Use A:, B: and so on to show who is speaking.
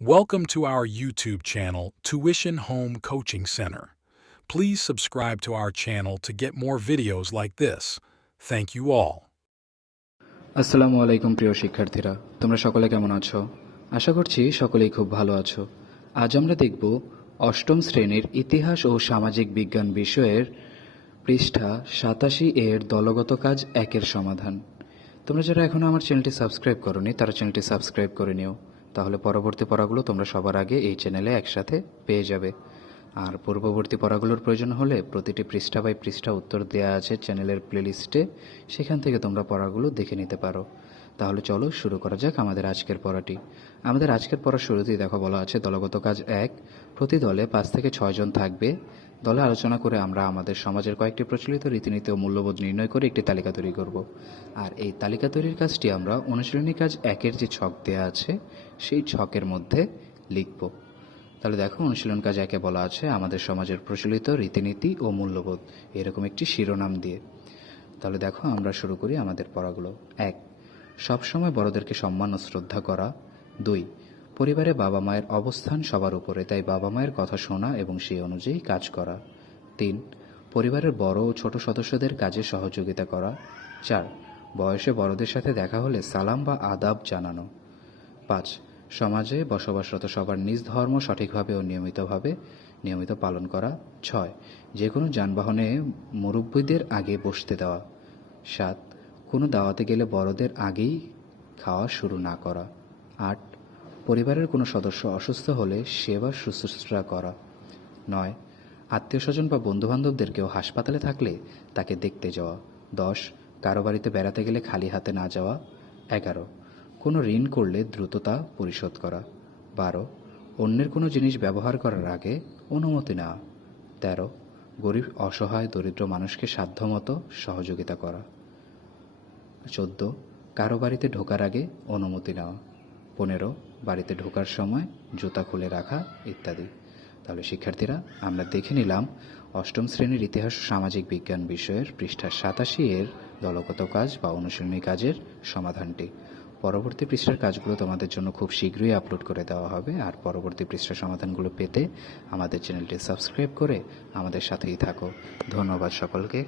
A: Welcome to our YouTube channel, Tuition Home Coaching Center. Please subscribe to our channel to get more videos like this. Thank you all.
B: আসসালামু আলাইকুম প্রিয় শিক্ষার্থীরা তোমরা সকলে কেমন আছো আশা করছি সকলেই খুব ভালো আছো আজ আমরা দেখব অষ্টম শ্রেণির ইতিহাস ও সামাজিক বিজ্ঞান বিষয়ের পৃষ্ঠা সাতাশি এর দলগত কাজ একের সমাধান তোমরা যারা এখনও আমার চ্যানেলটি সাবস্ক্রাইব করনি তারা চ্যানেলটি সাবস্ক্রাইব করে নিও তাহলে পরবর্তী পড়াগুলো তোমরা সবার আগে এই চ্যানেলে একসাথে পেয়ে যাবে। আর পূর্ববর্তী পড়াগুলোর প্রয়োজন হলে প্রতিটি পৃষ্ঠা বাই পৃষ্ঠা উত্তর দেওয়া আছে চ্যানেলের প্লেলিস্টে, সেখান থেকে তোমরা পড়াগুলো দেখে নিতে পারো। তাহলে চলো শুরু করা যাক আমাদের আজকের পড়াটি। আমাদের আজকের পড়ার শুরুতেই দেখো বলা আছে, দলগত কাজ এক, প্রতি দলে পাঁচ থেকে ছয়জন থাকবে। দলে আলোচনা করে আমরা আমাদের সমাজের কয়েকটি প্রচলিত রীতিনীতি ও মূল্যবোধ নির্ণয় করে একটি তালিকা তৈরি করব। আর এই তালিকা তৈরির কাজটি আমরা অনুশীলনী কাজ একের যে ছক দেওয়া আছে, সেই ছকের মধ্যে লিখব। তাহলে দেখো, অনুশীলন কাজ একে বলা আছে আমাদের সমাজের প্রচলিত রীতিনীতি ও মূল্যবোধ। এরকম একটি শিরোনাম দিয়ে। তাহলে দেখো, আমরা শুরু করি আমাদের পড়াগুলো। এক, সবসময় বড়দেরকে সম্মান ও শ্রদ্ধা করা। দুই, পরিবারে বাবা মায়ের অবস্থান সবার উপরে, তাই বাবা মায়ের কথা শোনা এবং সেই অনুযায়ী কাজ করা। তিন, পরিবারের বড় ও ছোট সদস্যদের কাজে সহযোগিতা করা। চার, বয়সে বড়দের সাথে দেখা হলে সালাম বা আদাব জানানো। পাঁচ সমাজে বসবাসরত সবার নিজ ধর্ম সঠিকভাবে ও নিয়মিতভাবে নিয়মিত পালন করা। ছয় যে কোনো যানবাহনে মুরব্বীদের আগে বসতে দেওয়া। সাত, কোনো দাওয়াতে গেলে বড়দের আগেই খাওয়া শুরু না করা। আট, পরিবারের কোনো সদস্য অসুস্থ হলে সেবা শুশ্রূষা করা। নয় আত্মীয় স্বজন বা বন্ধুবান্ধবদের কেউ হাসপাতালে থাকলে তাকে দেখতে যাওয়া। দশ, কারও বাড়িতে বেড়াতে গেলে খালি হাতে না যাওয়া। এগারো কোনো ঋণ করলে দ্রুততা পরিশোধ করা। বারো, অন্যের কোনো জিনিস ব্যবহার করার আগে অনুমতি নেওয়া। তেরো, গরিব, অসহায়, দরিদ্র মানুষকে সাধ্যমতো সহযোগিতা করা। চোদ্দ, কারও বাড়িতে ঢোকার আগে অনুমতি নেওয়া। পনেরো, বাড়িতে ঢোকার সময় জুতা খুলে রাখা ইত্যাদি। তাহলে শিক্ষার্থীরা, আমরা দেখে নিলাম অষ্টম শ্রেণির ইতিহাস সামাজিক বিজ্ঞান বিষয়ের পৃষ্ঠা সাতাশি এর দলগত কাজ বা অনুশীলনী কাজের সমাধানটি। পরবর্তী পৃষ্ঠার কাজগুলো তোমাদের জন্য খুব শীঘ্রই আপলোড করে দেওয়া হবে। আর পরবর্তী পৃষ্ঠার সমাধানগুলো পেতে আমাদের চ্যানেলটি সাবস্ক্রাইব করে আমাদের সাথেই থাকো। ধন্যবাদ সকলকে।